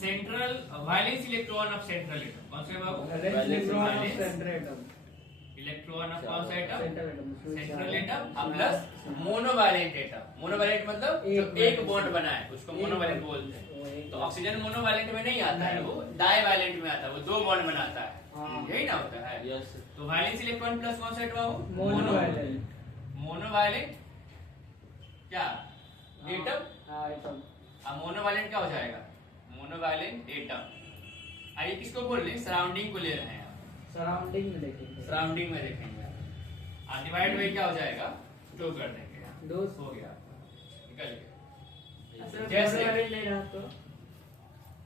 Central valence electron of central atom. कौन सा है बाबू? इलेक्ट्रॉन ऑफ कौन सा atom? Central atom plus monovalent atom. Monovalent मतलब जो एक बॉन्ड बना है उसको मोनोवैलेंट बोलते हैं। तो ऑक्सीजन मोनोवैलेंट में नहीं आता है, वो डाइवैलेंट में आता है, वो दो बॉन्ड बनाता है। यही ना होता है। तो वैलेंस इलेक्ट्रॉन प्लस कौन सा एटम बाबू? मोनोवैलेंट। मोनोवैलेंट क्या एटम? अब मोनोवैलेंट क्या हो जाएगा? Monovalent atom. आइए किसको बोल रहे हैं? सराउंडिंग को ले रहे हैं। सराउंडिंग में देखेंगे। सराउंडिंग में देखेंगे। डिवाइड बाई क्या हो जाएगा? 2 कर देंगे। दो हो गया, निकल गया। जैसे ले रहा तो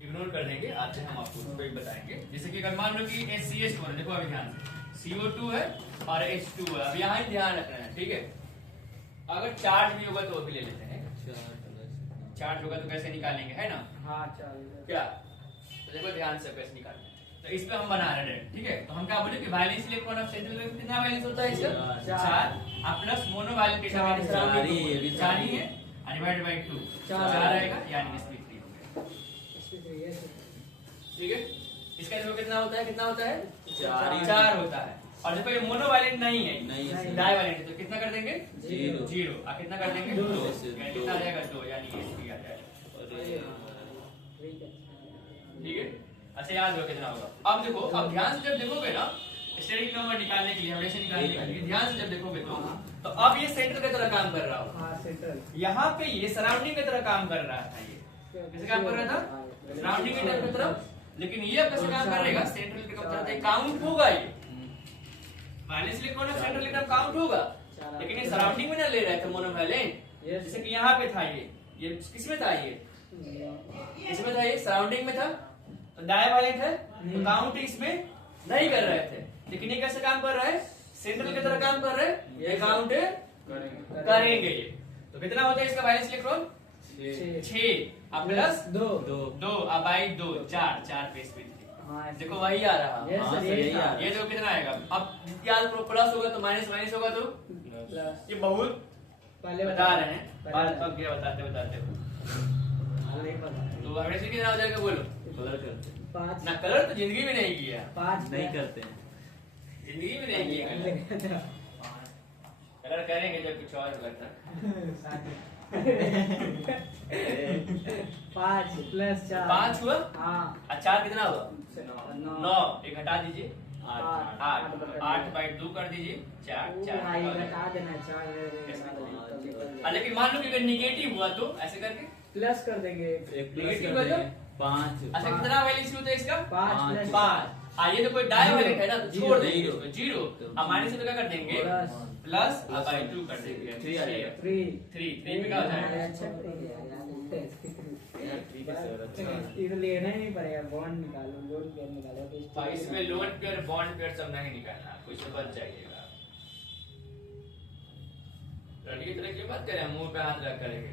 इग्नोर कर देंगे, आते हैं हम आपको उसको एक बताएंगे। जैसे कि अगर मान लो कि HCH4 है, देखो अभी ध्यान से CO2 है और H2 है। अब यहाँ ही ध्यान रखना है, ठीक है। अगर चार्ज भी होगा तो भी ले लेते हैं। चार्ज होगा तो कैसे निकालेंगे, है ना? हाँ चार्ज क्या? तो देखो ध्यान से कैसे निकालना है। तो इस पे हम बना रहे हैं, ठीक है। तो हम क्या बोले कि वैलेंस इलेक्ट्रॉन ऑफ सेंट्रल में कितना वैलेंस होता है इसका? 4 प्लस मोनोवैलेंट एटम 4 ही है, डिवाइड बाय 2 4 आएगा, यानी इसमें 3 हो गया। ठीक है। इसका जो कितना होता है? कितना होता है? 4 होता है। और देखो ये मोनोवैलेंट नहीं है, डाइवैलेंट है, तो कितना कर देंगे? 0। और कितना कर देंगे? 2। कितना आ जाएगा? 2, यानी इसकी आ जाएगा। ठीक है। अच्छा याद रखो कितना होगा। अब देखो, अब ध्यान से जब देखोगे ना स्टेरिक नंबर निकालने के लिए, हमेशा निकालने के लिए ध्यान से जब देखोगे तो अब ये सेंटर की तरह काम कर रहा होगा। यहाँ पे ये सराउंडिंग की तरह काम कर रहा था। ये कैसे काम कर रहा था? सराउंडिंग की तरफ। लेकिन ये अब कैसे काम करेगा? सेंट्रल की तरफ काउंट होगा। ये valence electron of central atom count होगा, लेकिन ये सराउंडिंग में ना ले रहे थे मोनोवैलेंट। जैसे कि यहाँ पे था, ये किसमें था? ये इसमें था, ये सराउंडिंग में था। तो डाइवैलेंट है तो काउंट इसमें नहीं कर रहे थे। लेकिन ये कैसे काम कर रहा है? सेंट्रल की तरह काम कर रहे हैं, ये काउंट करेंगे। ये तो कितना होता है इसका वैलेंस इलेक्ट्रॉन? 6 प्लस 2 बाई 2 4 पे स्पीड। देखो वही आ रहा। ये देखो कितना आएगा। अब याद करो, प्लस होगा तो माइनस, माइनस होगा तो ये बहुत पहले बता रहे हैं, बाद तक ये बताते तो हमें से कितना हो जाएगा? बोलो। कलर करते ना, कलर तो जिंदगी में नहीं किया। 5 नहीं करते हैं, जिंदगी में नहीं किया कलर करेंगे जब कुछ और करता। 5 प्लस 4 5 हुआ। हाँ। 4 कितना हुआ? 9। एक हटा दीजिए, 8 बाई 2 कर दीजिए, 4 घटा देना 4। लेकिन मान लो कि अगर निगेटिव हुआ तो ऐसे करके प्लस कर देंगे। निगेटिव हुआ तो 5। अच्छा कितना वैलेंस होता है इसका? 5। ये तो कोई डाइवैलेंट है ना, तो छोड़ देंगे उसको 0। अब माइनस से तो क्या कर देंगे? प्लस बाई 2 कर देंगे। 3 में क्या हो जाएगा? इसे लेना ही नहीं पड़ेगा। बॉन्ड निकालो, लोन पेयर निकालो। इसमें लोन पेयर, बॉन्ड पेयर सब नहीं निकालना, कुछ बच जाइएगा। लड़की की तरह की बात करें, मुंह पे हाथ रख करेंगे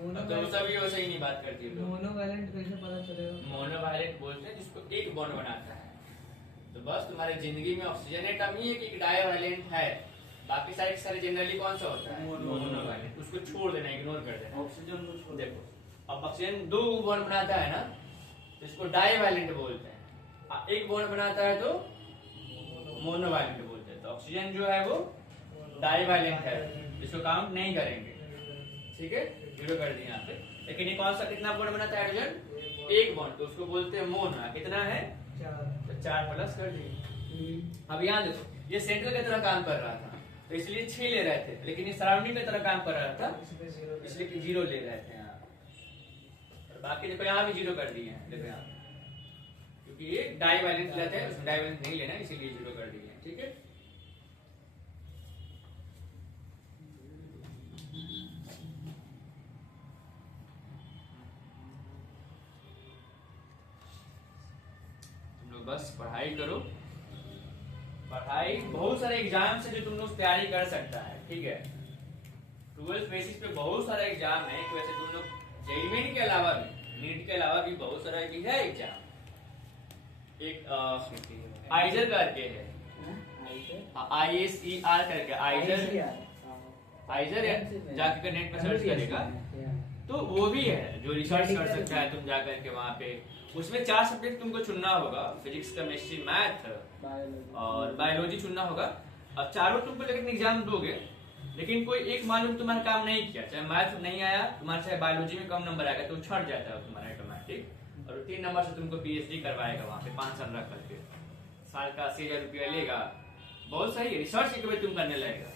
तो सभी वैसे ही नहीं बात करती है। मोनोवैलेंट कैसे पता चलेगा? मोनोवैलेंट बोलते हैं जिसको एक बॉन्ड बनाता है। तो बस तुम्हारी जिंदगी में ऑक्सीजन एटम ही एक डाइवैलेंट है, बाकी सारे जनरली कौन सा होता है? मोनोवैलेंट। उसको छोड़ देना, इग्नोर कर देना। ऑक्सीजन को छोड़ देखो, अब ऑक्सीजन 2 बॉन्ड बनाता है ना, तो इसको डाइवैलेंट बोलते हैं। एक बॉन्ड बनाता है तो मोनोवैलेंट बोलते हैं। तो ऑक्सीजन जो है वो डाइवैलेंट है, इसको काउंट नहीं करेंगे। ठीक है, 0 कर दिया यहाँ पे। लेकिन ये कौन सा कितना बॉन्ड बनाता है हाइड्रोजन? एक बॉन्ड, तो उसको बोलते हैं मोनो। कितना है? 4। तो 4 प्लस कर दिए। अब यहाँ देखो, ये सेंट्रल की तरह काम कर रहा था तो इसलिए 6 ले रहे थे, लेकिन ये सराउंडिंग की तरह काम कर रहा था इसलिए 0 ले रहे थे यहाँ। और बाकी देखो यहाँ भी 0 कर दिए हैं। देखो यहाँ, क्योंकि ये डाइवैलेंट लेते हैं, उसमें डाइवैलेंट नहीं लेना, इसीलिए 0 कर दिए हैं। ठीक है, बस पढ़ाई करो। पढ़ाई बहुत सारे एग्जाम से जो तुम लोग तैयारी कर सकता है। ठीक है, 12th बेसिस पे बहुत सारा एग्जाम है। वैसे तुम लोग जेईई के अलावा भी, नीट के अलावा भी बहुत सारा भी है एग्जाम। एक आइजर करके है, ISER करके, आइजर जाके नेट पर सर्च करेगा तो वो भी है जो रिसर्च कर सकता है तुम जाकर के वहाँ पे। उसमें 4 सब्जेक्ट तुमको चुनना होगा, फिजिक्स, केमिस्ट्री, मैथ और बायोलॉजी चुनना होगा। अब चारों तुमको लेकिन एग्जाम दोगे, लेकिन कोई एक मालूम तुम्हारा काम नहीं किया, चाहे मैथ नहीं आया तुम्हारा, चाहे बायोलॉजी में कम नंबर आएगा तो छट जाता है तुम्हारा ऑटोमेटिक, और 3 नंबर से तुमको पीएचडी करवाएगा वहाँ पे 5 साल रख करके, साल का 80,000 रुपया लेगा। बहुत सही, रिसर्च के तुम करने लगेगा।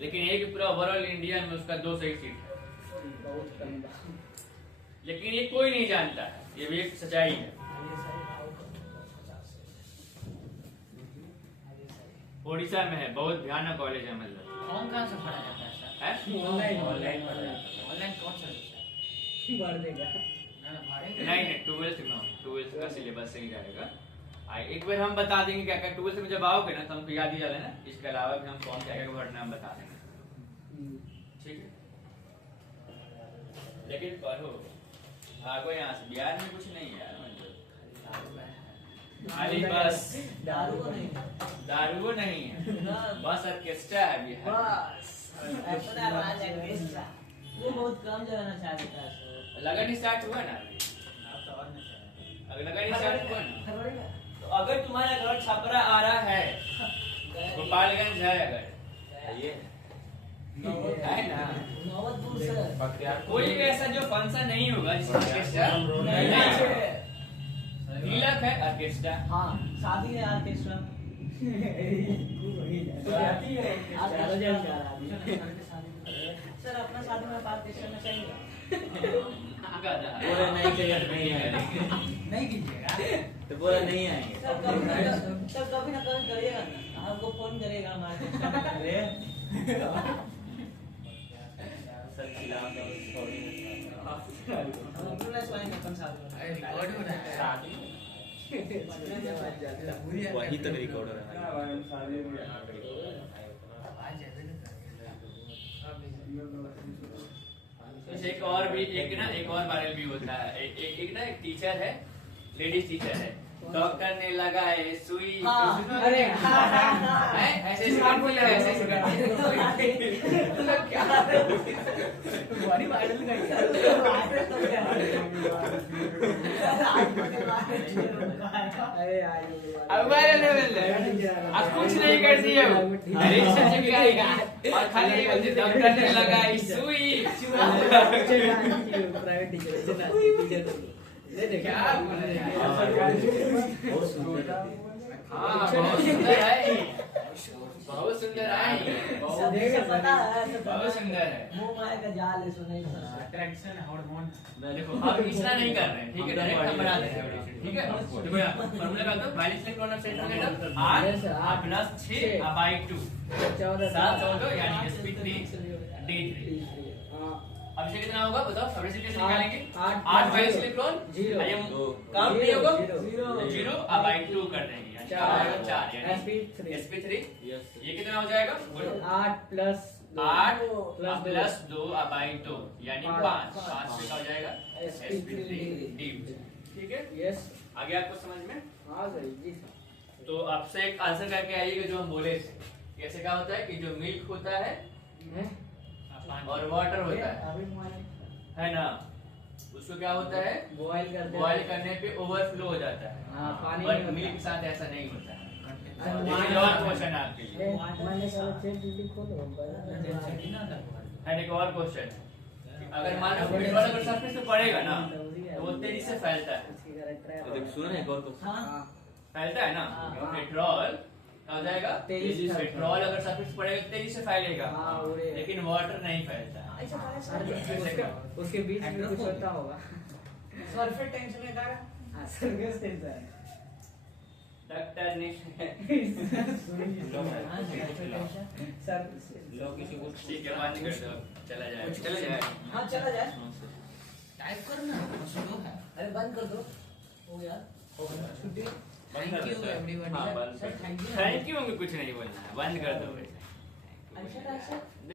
लेकिन एक पूरा ओवरऑल इंडिया में उसका 2 सही सीट है, लेकिन ये कोई नहीं जानता है, ये भी एक सच्चाई है। उड़ीसा में है, बहुत भयानक कॉलेज है। मतलब कहाँ से पढ़ा जाता है सर? ऑनलाइन ऑनलाइन कौन सा भर देगा? नहीं 12th का सिलेबस से ही जाएगा। एक बार हम बता देंगे क्या क्या 12th में जब आओगे ना तो हमको याद ही जा लेना, इसके अलावा भी हम कौन क्या क्या भरना हम बता देंगे, ठीक है। लेकिन पढ़ो, भागो यहाँ से, बिहार में कुछ नहीं है यार, खाली बस दारू नहीं है, बस ऑर्केस्ट्रा है बिहार। वो बहुत कम जगह चाहता है। लगन स्टार्ट हुआ ना अभी, अगर लगन स्टार्ट हुआ ना, तो अगर तुम्हारा घर छपरा आ रहा है, गोपालगंज है, अगर ये है ना, नौबतपुर से कोई भी ऐसा जो फंक्शन नहीं होगा जिसमें ऑर्केस्ट्रा नहीं है, तिलक है ऑर्केस्ट्रा, हाँ शादी है ऑर्केस्ट्रा, सर अपना शादी में ऑर्केस्ट्रा में चाहिए। बोले नहीं चाहिए, नहीं कीजिएगा तो बोला नहीं आएंगे। सर कभी ना कभी करिएगा ना, हमको फोन करिएगा हमारे वही तक रिकॉर्ड हो रहा है। एक और भी एक और वायरल भी होता है, एक टीचर है, लेडीज टीचर है, डॉक्टर ने लगाए सुई, अरे ऐसे करती है, ऐसे करती अब वायरल अब कुछ नहीं करती है और खाली डॉक्टर ने लगाई सुई। क्या बहुत सुंदर है, बहुत सुंदर है। मुंह माया का जाल है, सुनाई अट्रैक्शन हार्मोन। देखो हम इतना नहीं कर रहे हैं, ठीक है, डायरेक्ट हम बना दे रहे हैं, ठीक है। देखो यहाँ फॉर्मूला का तो 42 electron of centimetre 8 plus 6 by 2 7 यानी sp3 d3। अब इसे कितना होगा बताओ, सब से कैसे निकालेंगे? 8 22 इलेक्ट्रॉन काम नहीं होगा, 0 अब बाई 2 कर देंगे, 4 यानी sp3। ये कितना हो जाएगा? 8 प्लस 2 अब बाई 2 यानी 5 से क्या हो जाएगा? sp3d। ठीक है, यस आगे आपको समझ में? हाँ सही जी सर। तो आपसे एक आंसर करके आइएगा जो हम बोले थे। कैसे क्या होता है कि जो मिल्क होता है और वाटर होता है ना, उसको क्या होता है बॉयल करने पे ओवरफ्लो हो जाता है, पानी बट नहीं मिल्क के साथ ऐसा नहीं होता है। पानी और क्वेश्चन है आपके लिए, एंड एक और क्वेश्चन है, अगर मान लो पेट्रोल अगर सरफेस पे पड़ेगा ना तो वो तेजी से फैलता है, सुनो ना एक और तो फैलता है ना पेट्रोल, क्या हो जाएगा? तेजी से। पेट्रोल अगर सरफेस पड़ेगा तो तेजी से फैलेगा, लेकिन वाटर नहीं फैलता। उसके बीच में कुछ होता होगा। सरफेस टेंशन में का सरफेस टेंशन डॉक्टर ने ठीक है बंद कर दो, चला जाए। हाँ चला जाए, टाइप करना स्लो है। अरे बंद कर दो, हो यार छुट्टी। Thank you everyone. Thank you कुछ नहीं बोलना है, बंद कर दो। अच्छा